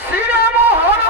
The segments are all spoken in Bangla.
শ্রীরাম হর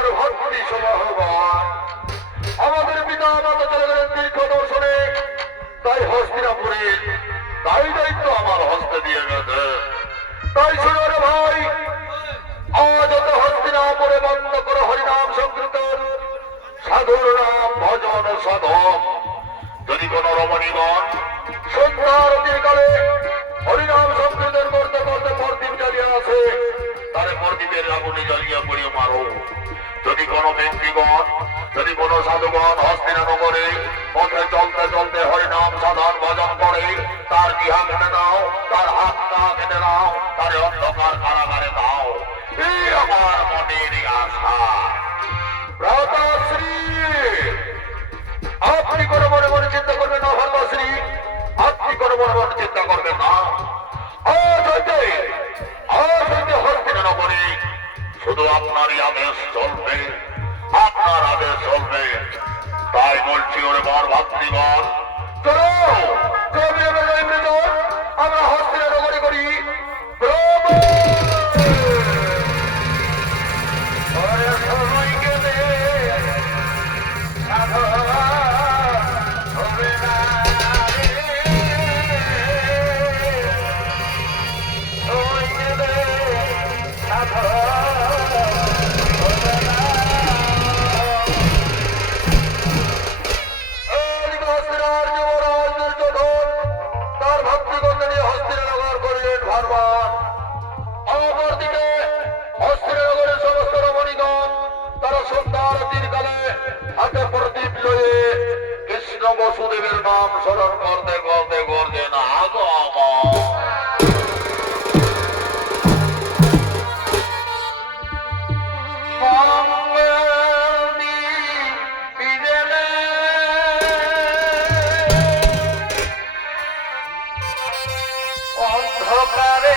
আমার ভক্তি সমাহবান। আমাদের পিতা মাতা চলে গেলেন তীর্থ দর্শনে, তাই হস্তিনাপুরের তাই দায়িত্ব আমার হস্তে দিয়ে গেছে। তাই শুনো রে ভাই, আজ অত হস্তিনাপুরে বন্ধ করো হরিনাম সংকীর্তন, সাধুর নাম ভজন সাধন। যদি কোন রমণীগণ সন্ধ্যার কালে হরিনাম সংকীর্তন করতে করতে প্রদীপ জ্বালিয়ে আছে, তারে প্রদীপের আগুনে জ্বালিয়ে পড়িয়ে মারো। যদি কোন ব্যক্তিগণ, যদি কোন সাধুগণ হস্তিনানগরে পথে চলতে চলতে হরিনাম সাধন ভজন করে, তার জিহা কেটে দাও, তার হাত পা কেটে দাও, তার অন্ধকার কারাগারে দাও। এই আমার মনের আশা। ভ্রাতাশ্রী, আপনি কোনো মনে মনে চিন্তা করবেন না। ভ্রাতাশ্রী, আপনি কোনো মনে মনে চিন্তা করবেন না। আজ হইতে হস্তিনানগরে শুধু আপনারই আদেশ চলবে, আপনার আদেশ চলবে। তাই বলছি ওরে বার ভাতৃগণ, চলো আমরা হস্তিনানগরে করি বসুদেবের নাম স্মরণ করতে করতে করতে না আগো অন্ধকারে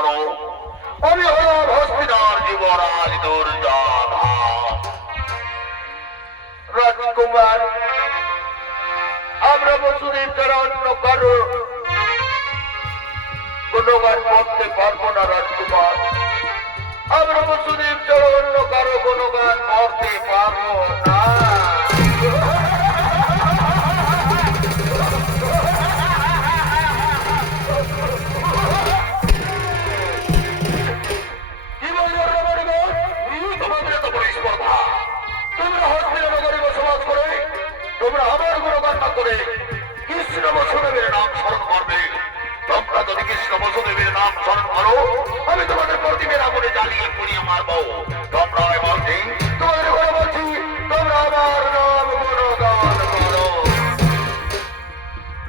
করো, আমি হলাম হস্তিনার যুবরাজ দুর্যোধন। রাজকুমার, আমরা বসুদেব ছাড়া অন্য কারো গুণগান করতে পারবো না। রাজকুমার, আমরা বসুদেব ছাড়া অন্য কারো গুণগান করতে পারবো না। তোমরা আমার গুণগান না করে কৃষ্ণ বসুদেবের নাম স্মরণ করবে। তোমরা যদি কৃষ্ণ বসুদেবের নাম স্মরণ করো, আমি তোমাদের প্রতিমের আগুনে জ্বালিয়ে পুড়িয়ে মারবো। তোমরা বলছি, তোমাদের ঘরে বলছি, তোমরা আমার নাম গুণগান করো।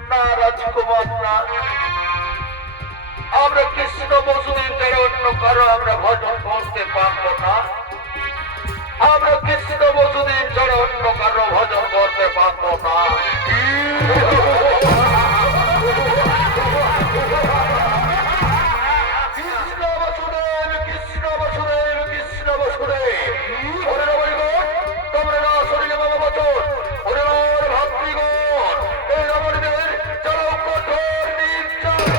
না রাজকুমার, না, আমরা কৃষ্ণ বসুদেব ছাড়া অন্য কারো আমরা ভজন করতে পারবো না। আমরা কৃষ্ণ বসুদেব ছাড়া অন্য কারো ভজন করতে পারবো না। কৃষ্ণ বসুদেব, কৃষ্ণ বসুদেব, কৃষ্ণ বসুদেব। তোমরা না শরীরে বাবা বচন, ওরে ভাতৃগণ, এই রমণীদের চলো কঠোর নির্যাতন।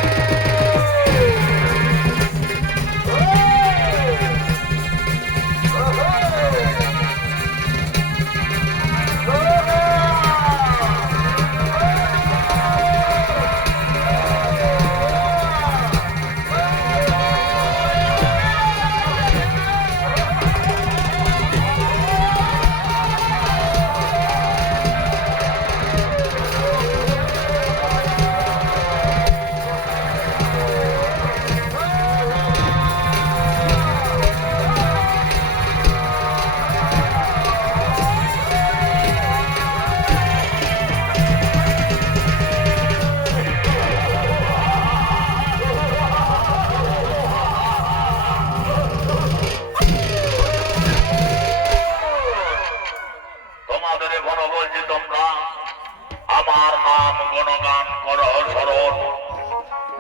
আমার নাম গুণগান করো স্মরণ,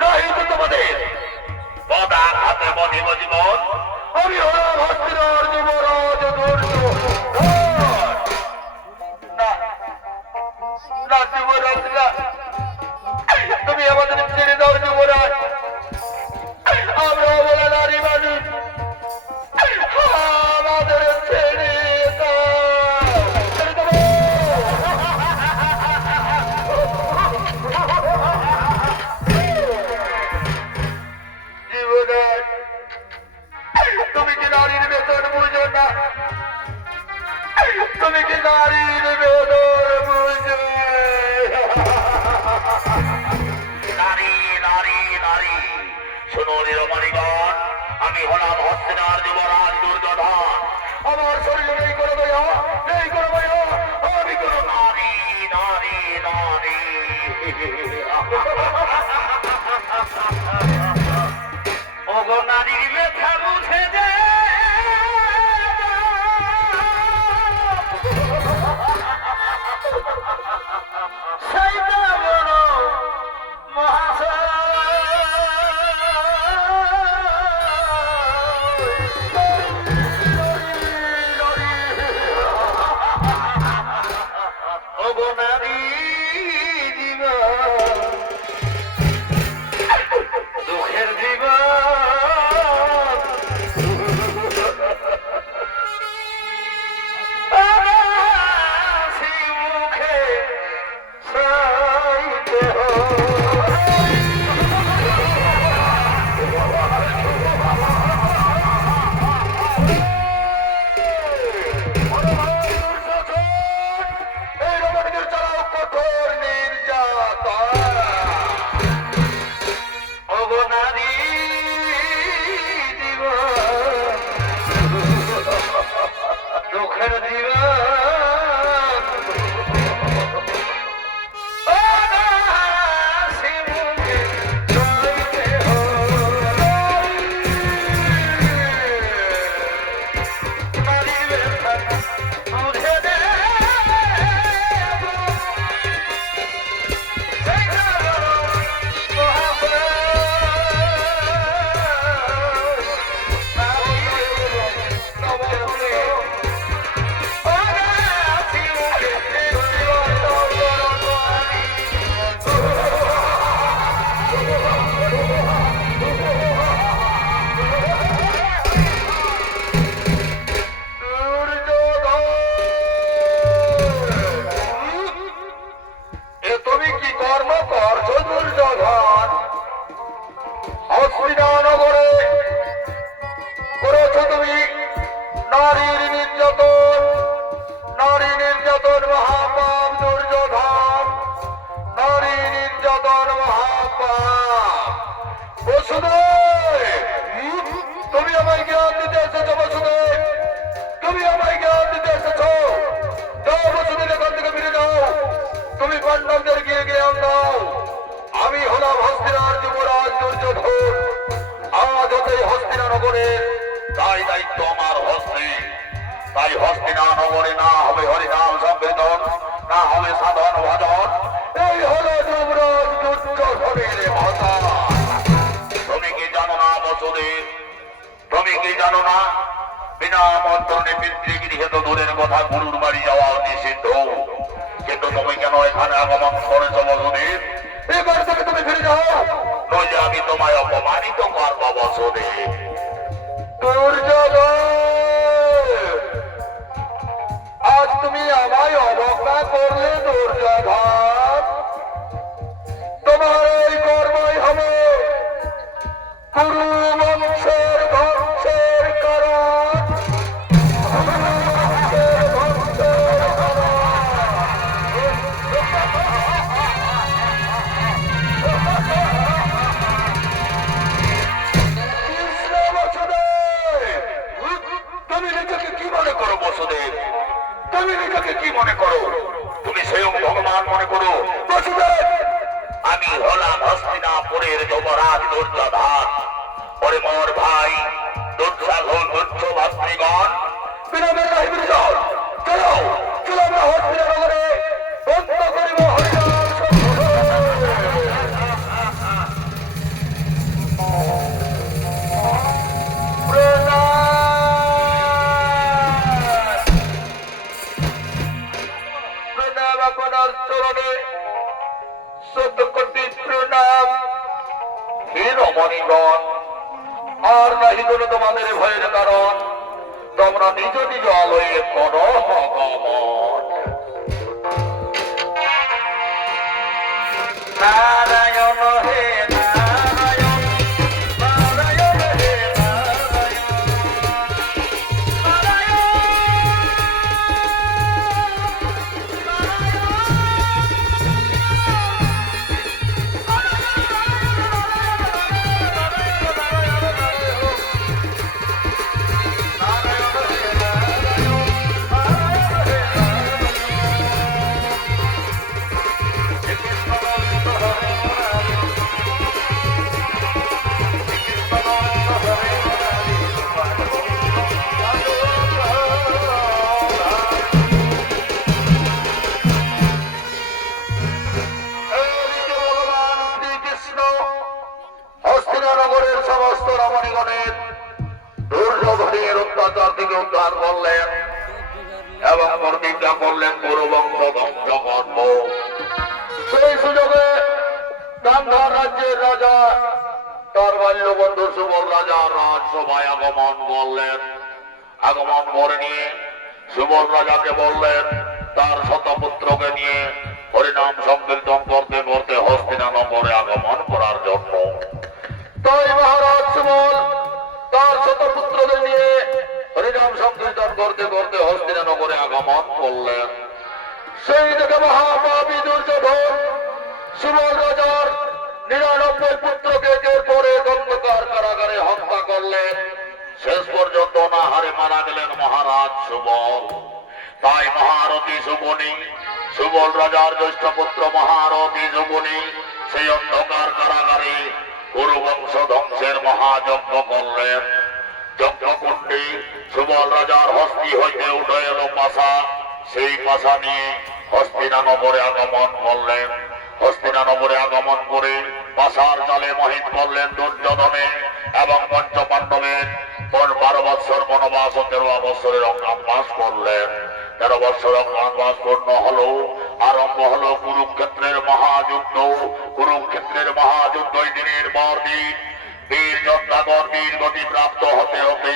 নাই তো তোমাদের পদা হাতে বধিব জীবন। আমি হলাম হস্তিনার যুবরাজ দুর্যোধন। না না যুবরাজ, না, তুমি আমাদের ছেড়ে দাও যুবরাজ। আমরা বলে নারী মানুষ, আমাদের ছেড়ে দাও। তুমি কি নারীর বেতন বুঝো না? তুমি কি নারীর বেতন বুঝো? নারী, নারী, নারী, শোনো রমণীগণ, আমি হলাম হস্তিনার যুবরাজ দুর্যোধন। আমার শরীরে নেই কোনো দয়া, নেই কোনো ভয়, আমি কোনো নারী, নারী, নারী। ওগো নারীর ব্যথা বুঝে দে, সেইটা বড় মহাশয়। ওগো নারী জীবন বাবা বসুদেব, তুমি আমায় জ্ঞান দিতে এসেছো বসুদেব, তুমি আমায় জ্ঞান দিতে এসেছো। যাও বসুদেব, এখান থেকে ফিরে যাও, তুমি পাণ্ডবদের গিয়ে জ্ঞান দাও। আমি হলাম হস্তিনার যুবরাজ দুর্যোধন। আজ হতে হস্তিনা নগরে তাই দায়িত্ব আমার হস্তে। তাই হস্তিনা নগরে না হবে হরিনাম সংকীর্তন, না হবে সাধন ভজন। এই হলো যুবরাজ দুর্যোধনের ভাষা। তুমি কি জানো না বসুদেব, তুমি কি জানো না বিনা মন্ত্রণে পিতৃগৃহে তো দূরের কথা গুরুর বাড়ি যাওয়া নিষিদ্ধ। কিন্তু তুমি কেন এখানে আগমন করেছো বসুদেব? এবার থেকে তুমি ফিরে যাও, নইলে আমি তোমায় অপমানিত করবো বসুদেব। দুর্যোধন, আজ তুমি আমায় অবজ্ঞা করলে দুর্যোধন। তোমার এই কর্মই হবে কুরু বংশের ধ্বংসের কারণ। তুমি নিজেকে কি মনে করো বসুদেব? তুমি নিজেকে কি মনে করো? তুমি স্বয়ং ভগবান মনে করো বসুদেব? আমি হলাম হস্তিনাপুরের যুবরাজ দুর্যোধন। ওরে মোর ভাই দুঃসাধন দুর্য ভাতৃগণ, বিনমের রাহিবির যাও, চলো চলো আমরা হস্তিনা নগরে বন্ধ করিব হরিনাম আপনার চরণে শত কোটি প্রণাম। হে রমণীগণ, আর নাহি কোনো তোমাদের ভয়ের কারণ। তোমরা নিজ নিজ আলয়ে করো গমন। নারায়ণ হে নারায়ণ, নারায়ণ হে নারায়ণ, হস্তিনানগরের সমস্ত রমণীগণের দুর্যোধনের অত্যাচার থেকে উদ্ধার করলেন এবং প্রতিজ্ঞা করলেন গুরুবংশ ধ্বংস করব। সেই সুযোগে গান্ধার রাজ্যের রাজা তার বাল্যবন্ধু সুবল রাজার রাজসভায় আগমন করলেন। আগমন করে নিয়ে সুবল রাজাকে বললেন তার শতপুত্রকে নিয়ে হরিনাম সংকীর্তন করতে করতে হস্তিনানগরে আগমন করার জন্য। তাই মহারাজ সুবল তার শতপুত্রদের নিয়ে হরিনাম সংকীর্তন করতে করতে হস্তিনানগরে আগমন করলেন। সেই থেকে মহাপাপী দুর্যোধন সুবল রাজার ৯৯ পুত্রকে একের পর এক অন্ধকার কারাগারে হত্যা করলেন। শেষ পর্যন্ত অনাহারে মারা গেলেন মহারাজ সুবল। তাই মহারথী সুবনী, সুবল রাজার জ্যেষ্ঠ পুত্র মহারথী সুবনী সেই অন্ধকার কারাগারে গুরুবংশ ধ্বংসের মহাযজ্ঞ করলেন। যজ্ঞকুণ্ডে সুবল রাজার হস্তি হইতে উঠে এলো পাশা। সেই পাশা নিয়ে হস্তিনানগরে আগমন করলেন। হস্তিনানগরে আগমন করে পাশার জালে মোহিত করলেন দুর্যোধনে এবং পঞ্চপাণ্ডবের 12 বৎসর বনবাস ও 13 বৎসরের অজ্ঞাতবাস করলেন। 13 বৎসর অজ্ঞাতবাস পূর্ণ হলো, আরম্ভ হলো কুরুক্ষেত্রের মহাযুদ্ধ। কুরুক্ষেত্রের মহাযুদ্ধ দিনের পর দিন বীর যোদ্ধাগণ বীর গতি প্রাপ্ত হতে হতে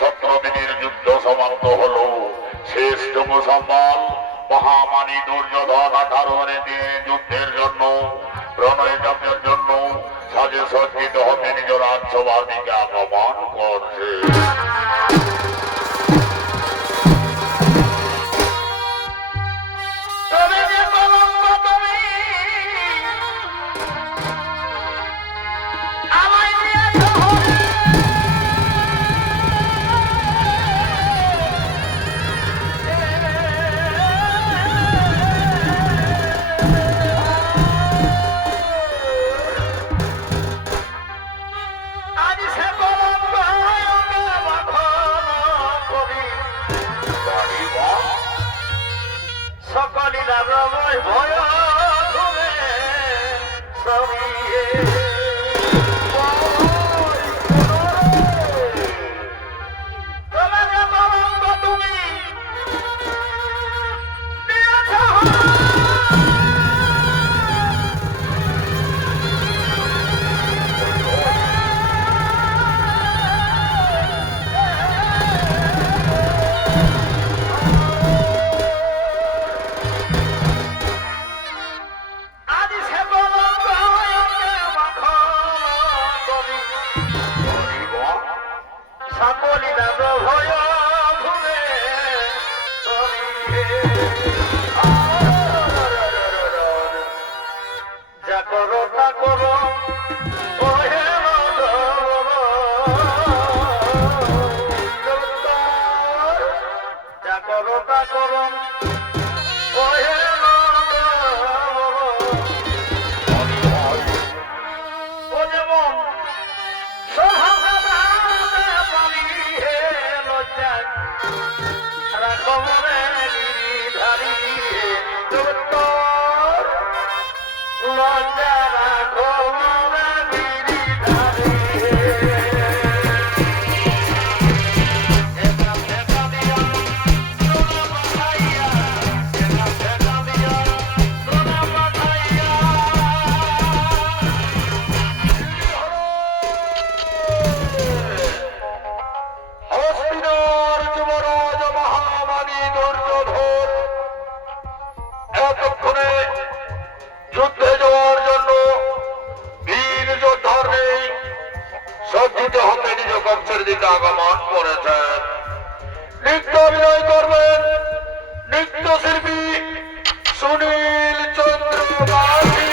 17 দিনের যুদ্ধ সমাপ্ত হলো। শেষটুকু সম্বল মহামানী দুর্যোধন 18 দিনে যুদ্ধের জন্য প্রণয় যজ্ঞের জন্য সাজে সজ্জিত হতে নিজ রাজসভার দিকে আগমন করছে। যা করো তা করো ওহে যা করো তা করো ওহে ও যেমন পানি হে লজ্জা রাখো মনে গিরিধারী লজ্জা রাখো মনে গিরিধারী হস্তিনার যুবরাজ মহামানী দুর্যোধন এতক্ষণে যুদ্ধে যাওয়ার জন্য বীর যোদ্ধার নেই সজ্জিত হতে নিজ কক্ষের দিকে আগমন করেছেন। নৃত্য অভিনয় করবেন নৃত্যশিল্পী সুনীল চন্দ্র মাঝি।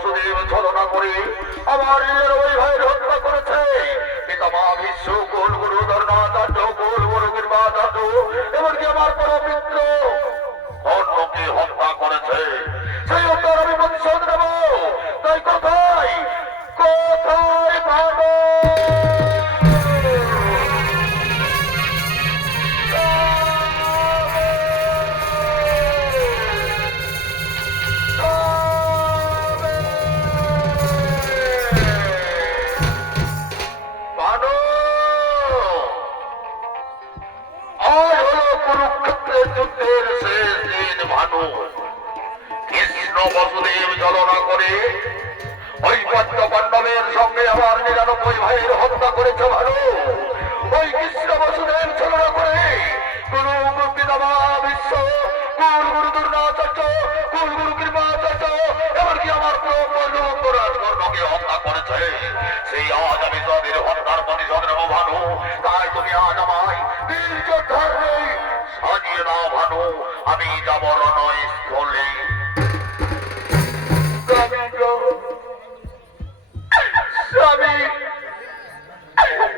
বাসুদেব ছলনা করে আমার নিজের ওই ভাইয়ের হত্যা করেছে। পিতামা বিশ্ব কুল গুরু ধর্মাচার্য কুল গুরু কৃপাচার্য এমনকি আমার পরমিত্র অন্যকে হত্যা করেছে। সেই হত্যার আমি প্রতিশোধ নেব। তাই কোথায় কোথায় ভালো যুদ্ধের শেষ দিন ভানু কৃষ্ণ বসুদেব ছলনা করে ওই পঞ্চ পাণ্ডবের সঙ্গে আমার ৯৯ ভাইয়ের হত্যা করেছে ভানু। ওই কৃষ্ণ বসুদেব ছলনা করে গুরু পিতামা বিশ্ব কুল গুরু দ্রোণাচার্য কুল গুরু কৃপাচার্য এমনকি আমার কর্ণকে হত্যা করেছে। সেই আজ আমি তাদের হত্যার প্রতিশোধ নেব ভানু। তাই তুমি আজ আমায় বীর যোদ্ধার সাজিয়ে দাও ভানু। আমি যাব রণস্থলে। স্বামী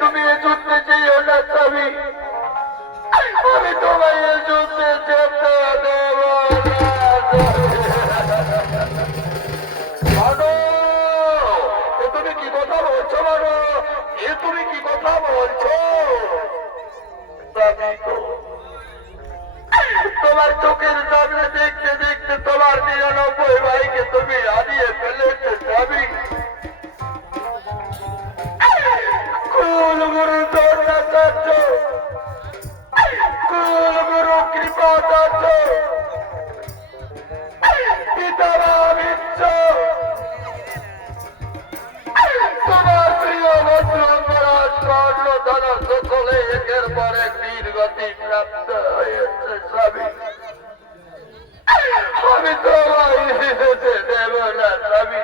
তুমি এ যুদ্ধে যেও না স্বামী। আমি তোমায় এ যুদ্ধে যেতে দেব না। ভানু এ তুমি কি কথা বলছো ভানু? এ তুমি কি কথা বলছো? স্বামী গো তোমার চোখের সামনে দেখতে দেখতে তোমার ৯৯ ভাইকে তুমি হারিয়ে ফেলেছো স্বামী। কুল গুরু দ্রোণাচার্য কুল গুরু কৃপাচার্য পিতামা বিশ্ব তোমার প্রিয় বন্ধু অঙ্গরাজ কর্ণ ধনুর সকলে একের পর এক বীরগতি প্রাপ্ত হয়েছে স্বামী। আমি তোমায় যেতে দেব না স্বামী।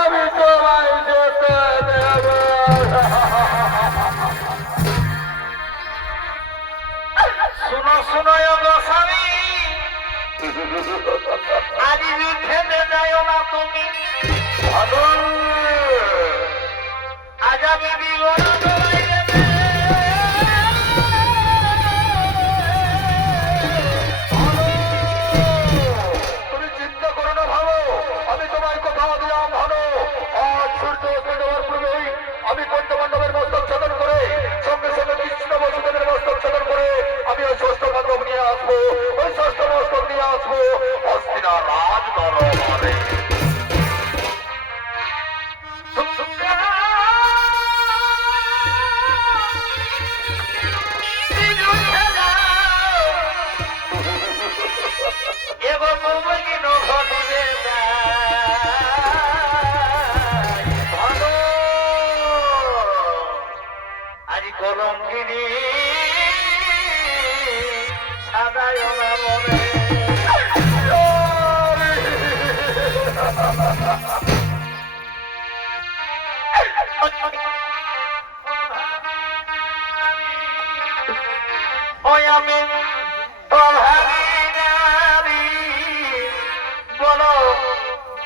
আমি তোমায় যেতে দেব না। শুনো শুনো গো স্বামী, আজ যুদ্ধে যাও না তুমি। ভানু আজ আমি বিবরণ তুমি চিন্তা করো না ভালো। আমি তোমায় কথা দিলাম ভালো। আজ সূর্য অস্ত যাওয়ার পূর্বেই আমি পঞ্চপাণ্ডবের মস্তক ছেদন করে সঙ্গে সঙ্গে কৃষ্ণ বসুদেবের মস্তক ছেদন করে আমি ওই ষষ্ঠ মস্তক নিয়ে আসবো। ওই ষষ্ঠ মস্তক নিয়ে আসবো হস্তিনা রাজ দরবারে। কলঙ্কিনী সাদায় না মনে ওই আমি অভাগী নারী বলো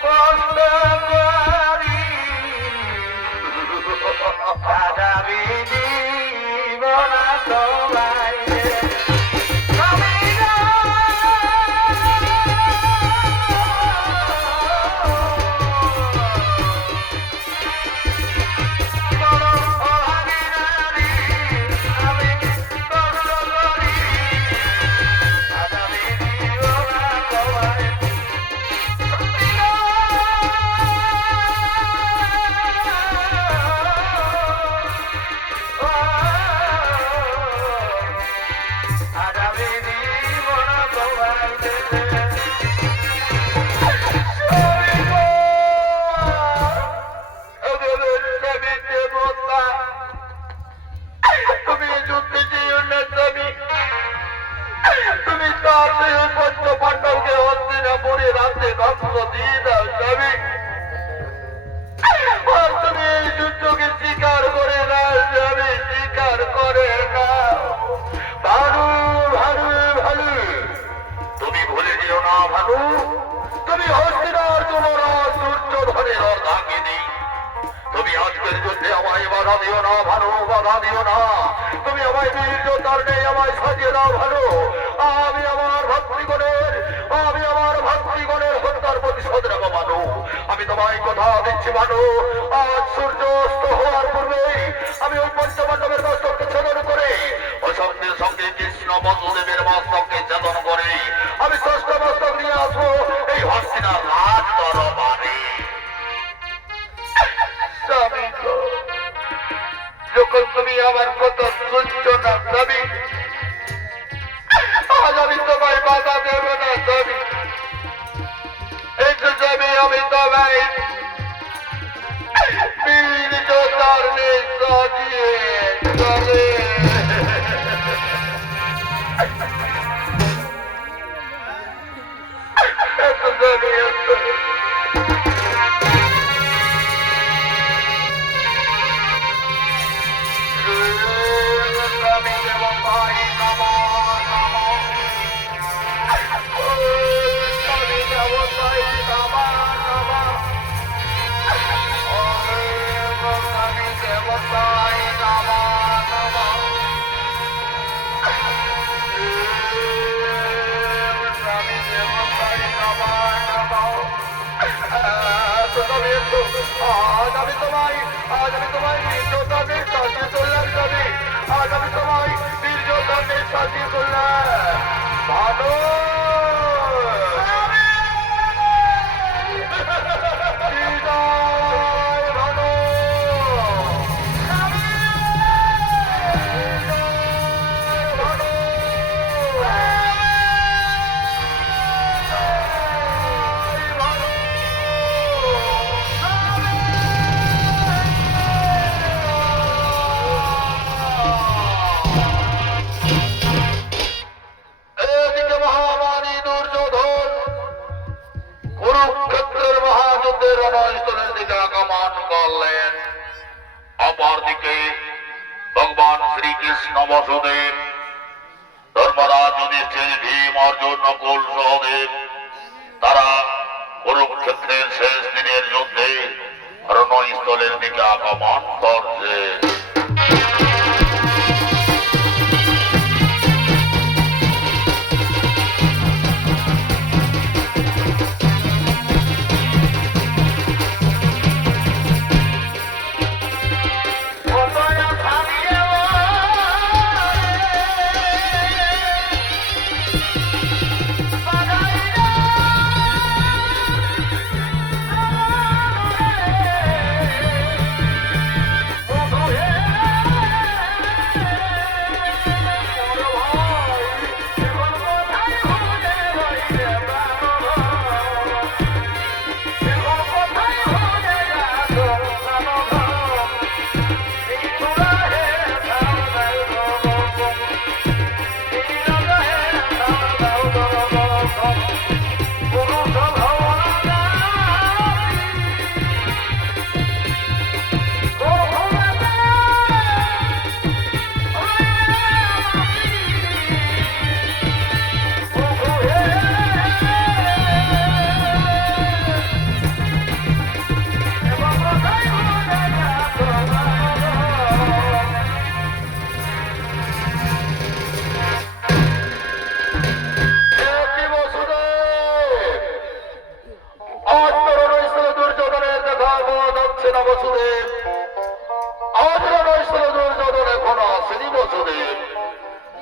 কষ্ট করি আগামী জীবন তোমায় বাধা দিও না ভানু, বাধা দিও না। তুমি আমায় বীর যোদ্ধার নেই আমায় সাজিয়ে দাও ভানু। আমি আমার ভাতৃগণের হত্যার প্রতিশোধ নেব ভানু। আমি তোমায় কথা দিচ্ছি ভানু, আজ সূর্য অস্ত হওয়ার পূর্বেই আমি ওই পঞ্চপাণ্ডবের মস্তককে ছেদন করে অশান্তির সঙ্গে কৃষ্ণ বসুদেবের মস্তককে ছেদন করে আমি ষষ্ঠ মস্তক নিয়ে আসবো এই হস্তিনার রাজ দরবারে। স্বামী গো, যখন তুমি আমার কথা শুনছো না স্বামী, আজ আমি তোমায় বাধা দেব না স্বামী। এই তো স্বামী, আমি তোমায় বীর যোদ্ধার নেই সাজিয়ে চলে। এত স্বামী, এত স্বামী দেবতাই নমঃ নমঃ। স্বামী দেবতাই নমঃ নমঃ। স্বামী দেবতাই নমঃ নমঃ। স্বামী দেবতাই নমঃ নমঃ। আজ আমি তোমায় বীর যোদ্ধাদের সাজিয়ে তুললাম স্বামী। আজ আমি তোমায় বীর যোদ্ধাদের সাজিয়ে তুললাম ভানু। বিদায় ভানু। ভানু। এদিকে মহামারী দুর্যোধন কুরুক্ষেত্রের মহাযুদ্ধের রণস্থলের দিকে আগমন করলেন। অপরদিকে ভগবান শ্রীকৃষ্ণ বসুদেব, ধর্মরাজ যুধিষ্ঠির, ভীম, অর্জুন, নকুল, সহদেব তারা কুরুক্ষেত্রের শেষ দিনের যুদ্ধে রণস্থলের দিকে আগমন করছে।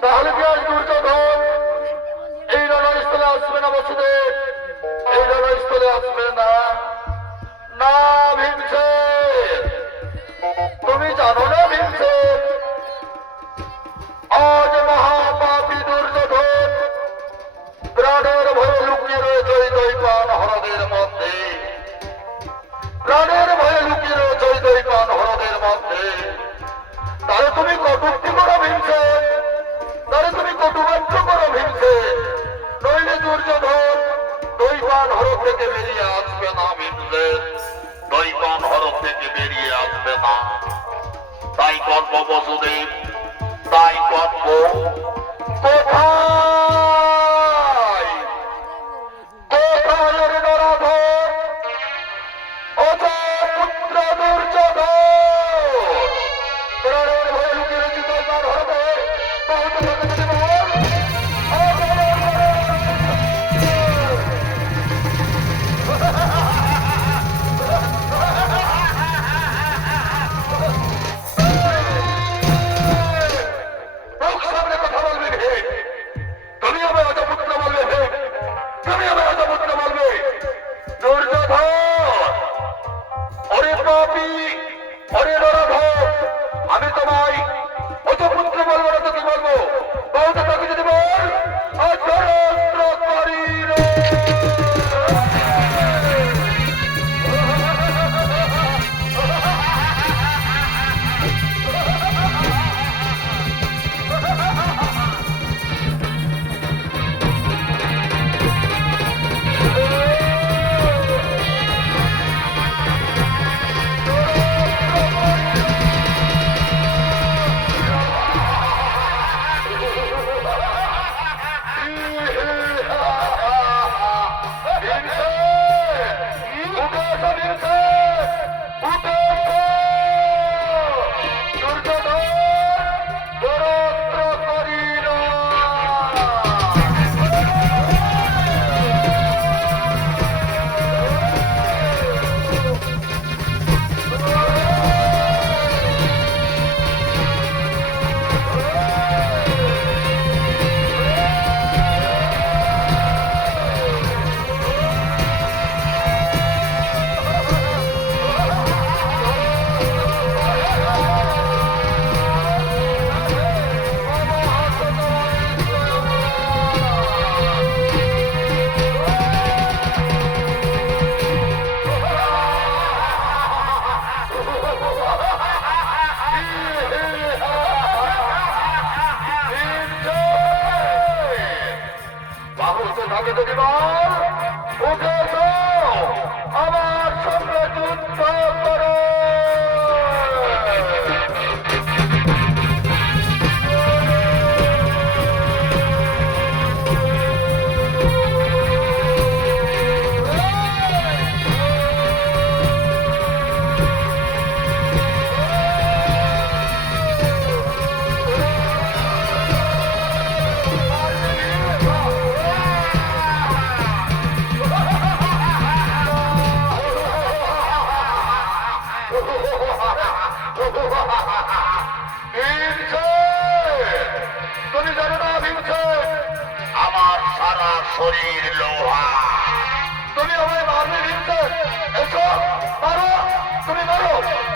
তাহলে কি আজ দুর্যোধন এই রণস্থলে আসবে না? বসুদেব এই রণস্থলে আসবে না? না ভীমসেন, তুমি জানো না ভীমসেন, আজ মহাপাপী দুর্যোধন প্রাণের ভয়ে লুকিয়ে রয়েছে ওই দৈপান হ্রদের মধ্যে। প্রাণের ভয়ে লুকিয়ে রয়েছে ওই দৈপান হ্রদের মধ্যে। তাহলে তুমি কটূক্তি করো ভীমসেন, তাহলে তুমি কটুবাক্য করো ভীমসেন, নইলে দুর্যোধন দৈপান হ্রদ থেকে বেরিয়ে আসবে না ভীমসেন, দৈপান হ্রদ থেকে বেরিয়ে আসবে না। তাই করব বসুদেব, তাই করব। কোথায় কোথায় রে নরাধন, অজয় পুত্র দুর্যোধন? থাকে যদি বল, উঠে এসো, আমার সঙ্গে যুদ্ধ করো। তুমি জানো না ভীমসেন, আমার সারা শরীর লোহা। তুমি আমায় মারবে ভীমসেন। এসো, মারো, তুমি মারো,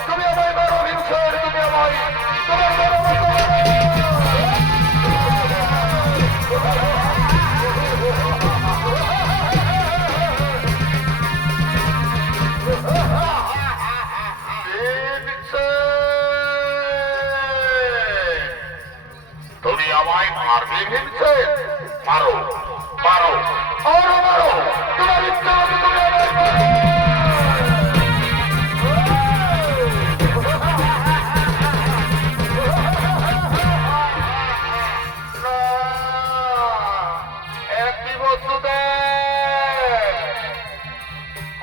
তুমি আমায় মারো ভীমসেন, তুমি আমায়, তোমার মারো, তুমি আমায় মারবে? ভীমসেন, মারো মারো। আরো মারো, তোমার ইচ্ছা মতো তুমি আমায় মারো। একটি বস্তু দেখ,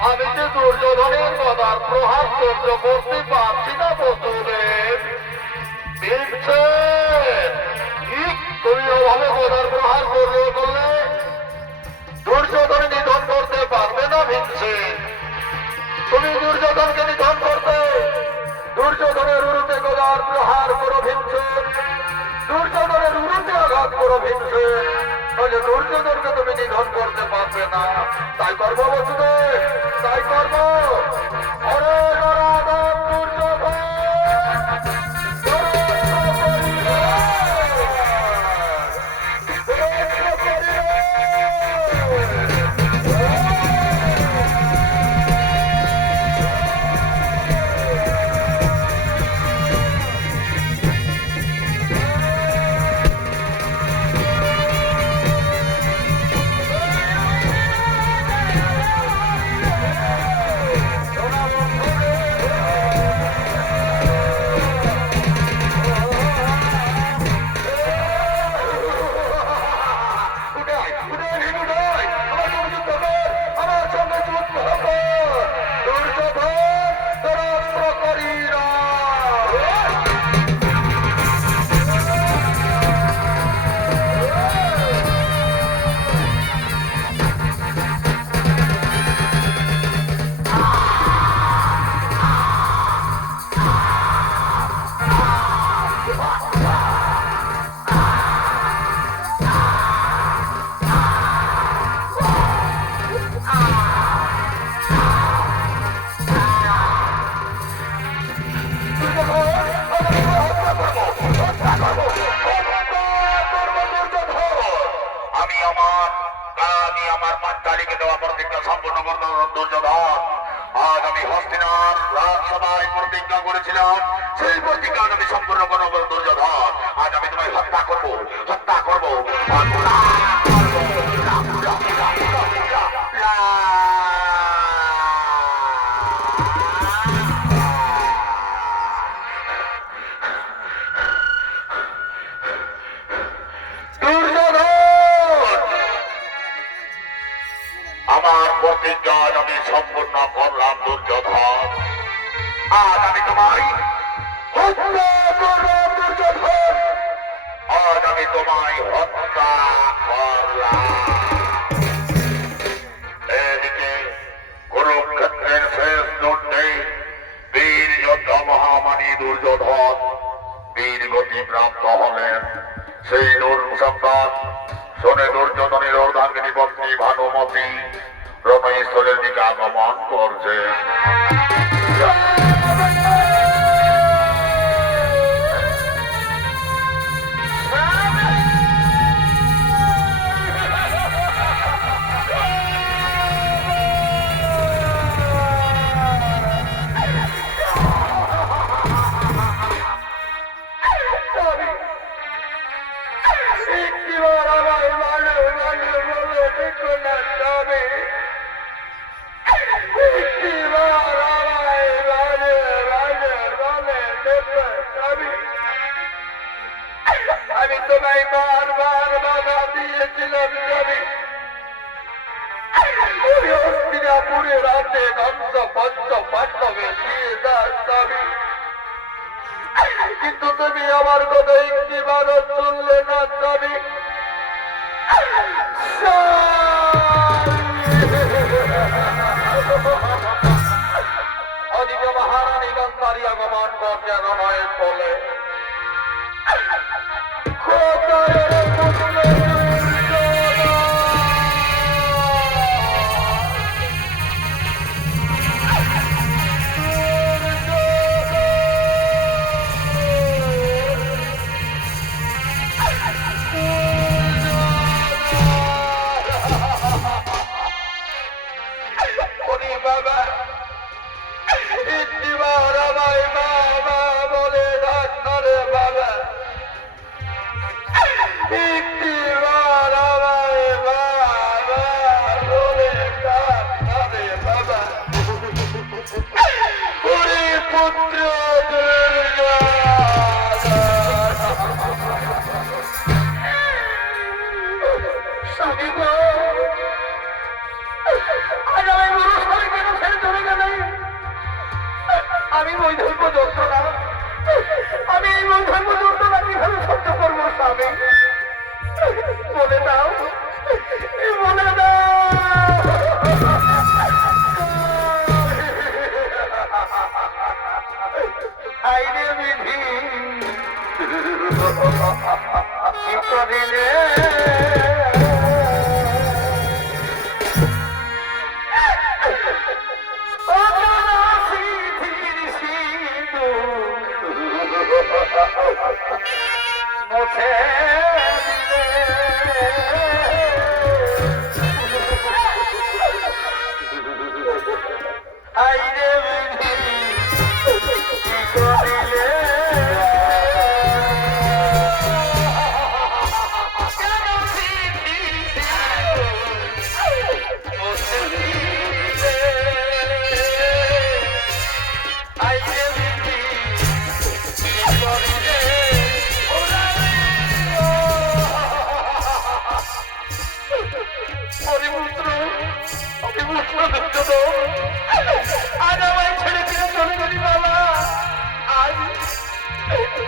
আমি যে দুর্যোধনের গদার প্রহার সহ্য করতে পারছি না বন্ধুদের। ভীমসেন, তুমি ওভাবে গদার প্রহার করলে দুর্যোধন নিধন করতে পারবে না ভীমসেন। তুমি দুর্যোধনকে নিধন করতে দুর্যোধনের উরুতে গদার প্রহার করো ভীমসেন, দুর্যোধনের উরুতে আঘাত করো ভীমসেন, তাহলে দুর্যোধনকে তুমি নিধন করতে পারবে না। তাই করবো বন্ধুদের, তাই করবো। অরে নরাধম দুর্যোধন, আমি আমার পাঞ্চালীকে দেওয়া প্রতিজ্ঞা সম্পূর্ণ করব দুর্যোধন। আজ আমি হস্তিনার রাজসভায় প্রতিজ্ঞা করেছিলাম, সেই প্রতিজ্ঞা আমি সম্পূর্ণ করব দুর্যোধন। আজ আমি তোমায় হত্যা করব, হত্যা করব। আমার প্রতিজ্ঞা আমি সম্পূর্ণ করলাম দুর্যোধন। আজ আমি তোমায় হত্যা করলাম দুর্যোধন। আজ আমি তোমায় হত্যা করলাম। এদিকে কুরুক্ষেত্রের শেষ যুদ্ধে বীর যোদ্ধা মহামানী দুর্যোধন বীর গতি প্রাপ্ত হলেন। সেই দুঃসংবাদ শুনে দুর্যোধনের অর্ধাঙ্গিনী পত্নী ভানুমতি রণস্থলের দিকে আগমন করছে। একটিবার আমায় মানে বলে ঠিক আমি বারবার বাধা দিয়েছিলাম স্বামী, ওই হস্তিনাপুরে রাতে ধ্বংস পঞ্চ পাণ্ডবে দিয়ে যান স্বামী, কিন্তু তুমি আমার কথা একটিবারও শুনলে না স্বামী। ওদিকে মহারানী গান্ধারী আগমন করছে রণয়ের ফলে আমি ওই ধর্ম যন্ত্রণা, আমি এই ওই ধর্ম যন্ত্রণা কিভাবে সহ্য করবো স্বামী? বলে দাও, বলে দাও। আইনে বিধি কি করিলে মুছে দিলে আইরে বিধি কি করিলে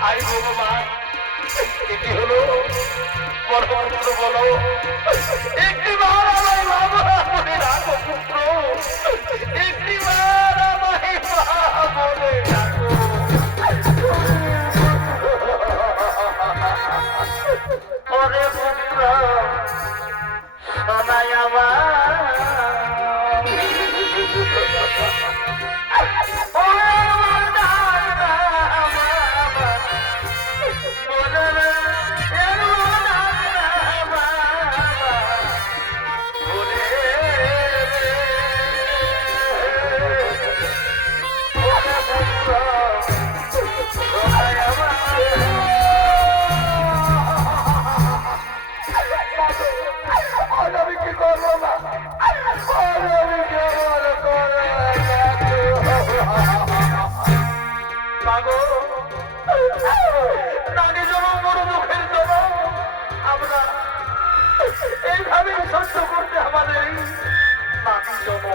আই ভগবান, এটি হলো পরমপুত্র বলো, একটিবার আমায় বাবা বলে রাখো পুত্র, একটিবার আমায় বাবা বলে রাখো। পরে পুত্র শোনাই আমার এইভাবেই সহ্য করতে আমাদের নাতি জন্ম।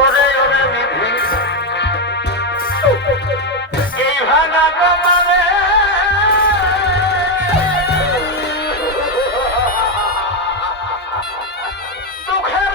ওরে ওরে বিধি এই ভাঙা কপালে দুঃখের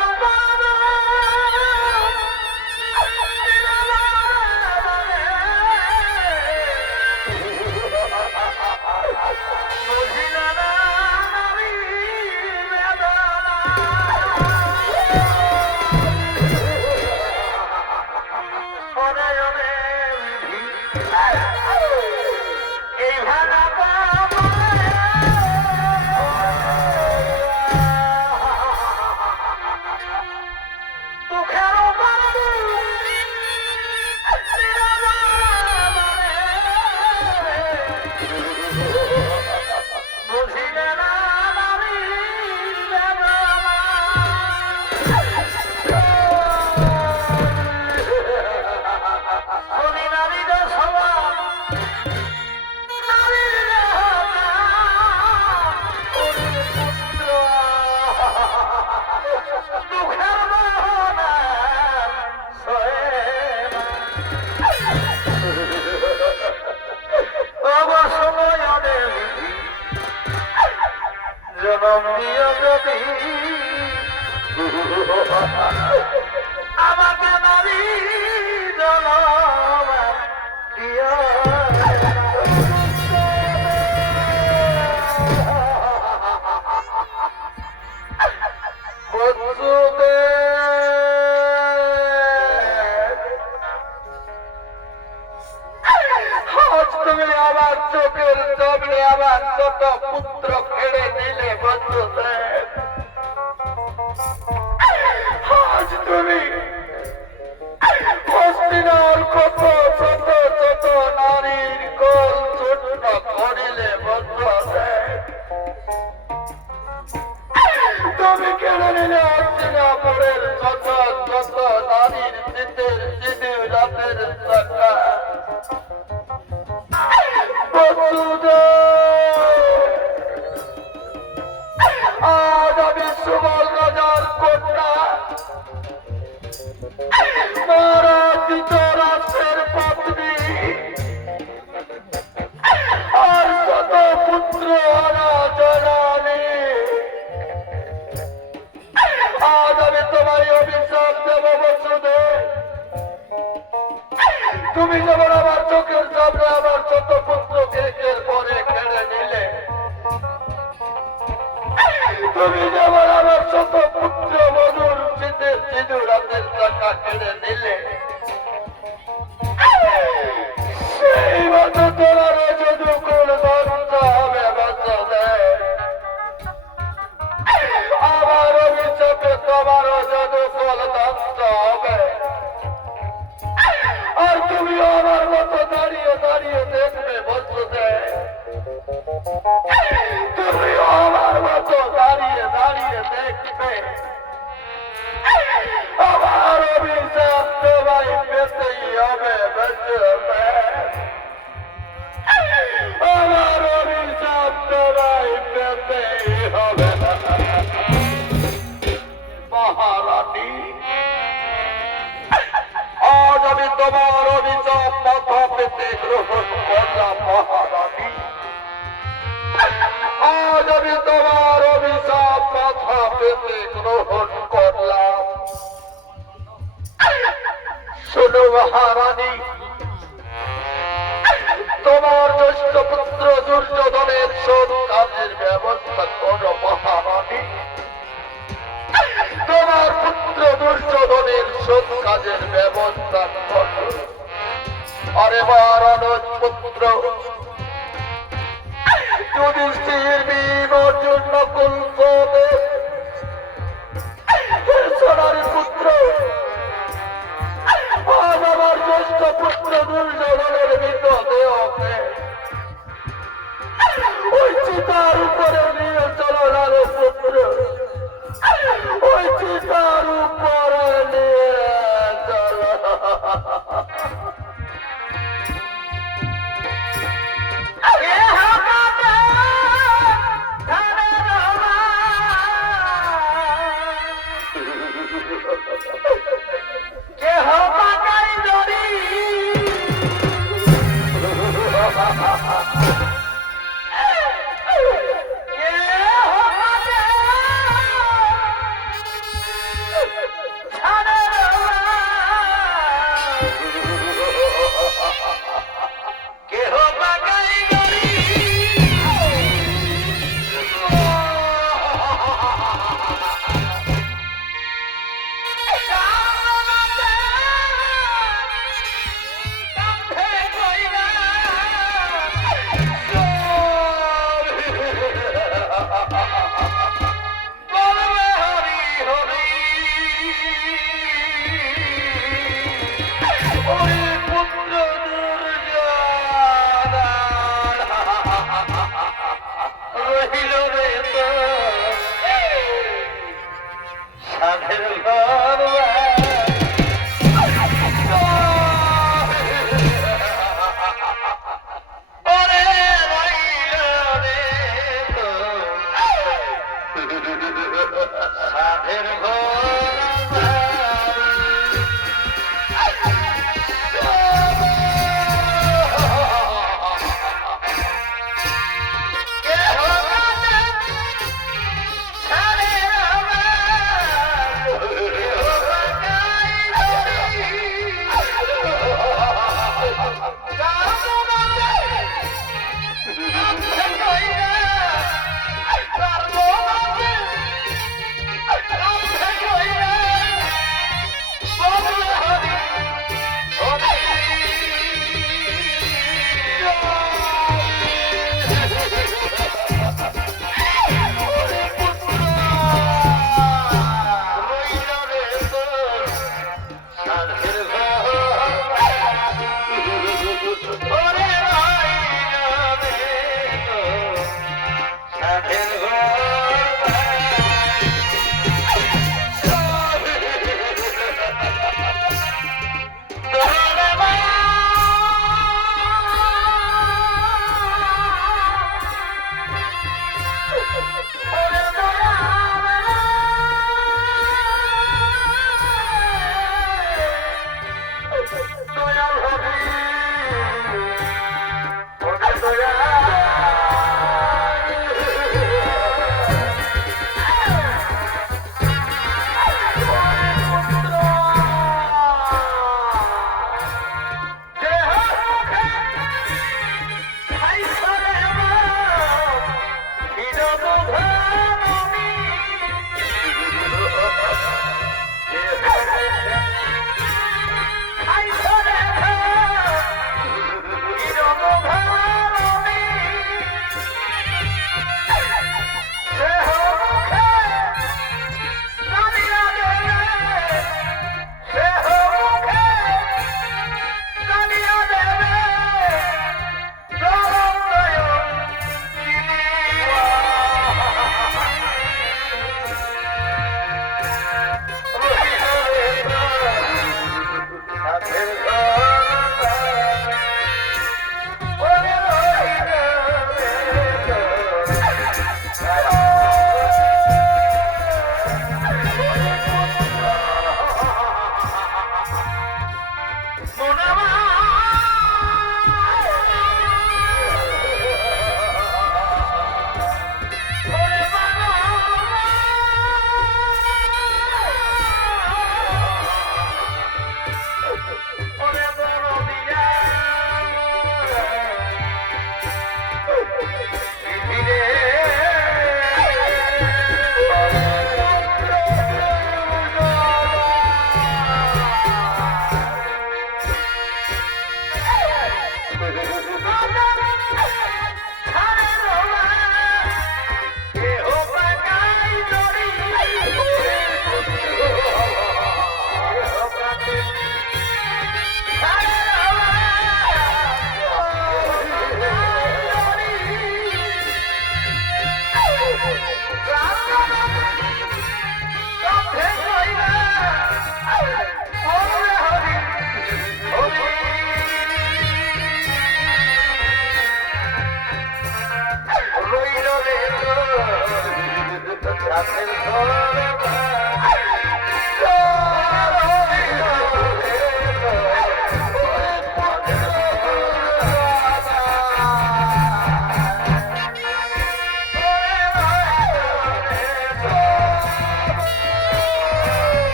নারীদের সবার মহারাজ ধৃতরাষ্ট্রের পত্নী আর শত পুত্র জনানি, আজ আমি তোমায় অভিশাপ দেব বসুদেব। তুমি যেমন আমার চোখের সামনে আমার ছোট পুত্রকে একের পরে কেড়ে নিলে, তুমি যেমন আমার ছোট পুত্র মধুর শীতের সিঁদুর রাতের টাকা কেড়ে নিলে, সেই মতো তোমারও যদি কোন বন্ধ হবে বসুদেব। আমার অভিশাপে তোমারও যদি কোন ধ্বংস হবে, আর তুমি আমার মতো দাঁড়িয়ে দাঁড়িয়ে দেখবে বসুদেব। তুমি আমার মতো দাঁড়িয়ে দাঁড়িয়ে দেখবে আমার অভিশাপ তোমায় পেতেই হবে বসুদেব। আমার অভিশাপ তোমায় পেতেই হবে মহারানী। আজ আমি তোমার অভিশাপ মাথা পেতে গ্রহণ করলাম মহারানী। আজ আমি তোমার অভিশাপ মাথা পেতে গ্রহণ করলাম। শোনো মহারানী, তোমার জ্যেষ্ঠ পুত্র দুর্যোধনের শোধ কাজের ব্যবস্থা করো মহারানী। তোমার পুত্র দুর্যোধনের শোধ কাজের ব্যবস্থা করো। আরে মহারাজ পুত্র যুধিষ্ঠির, ভীম, অর্জুন, নকুল, সহদেব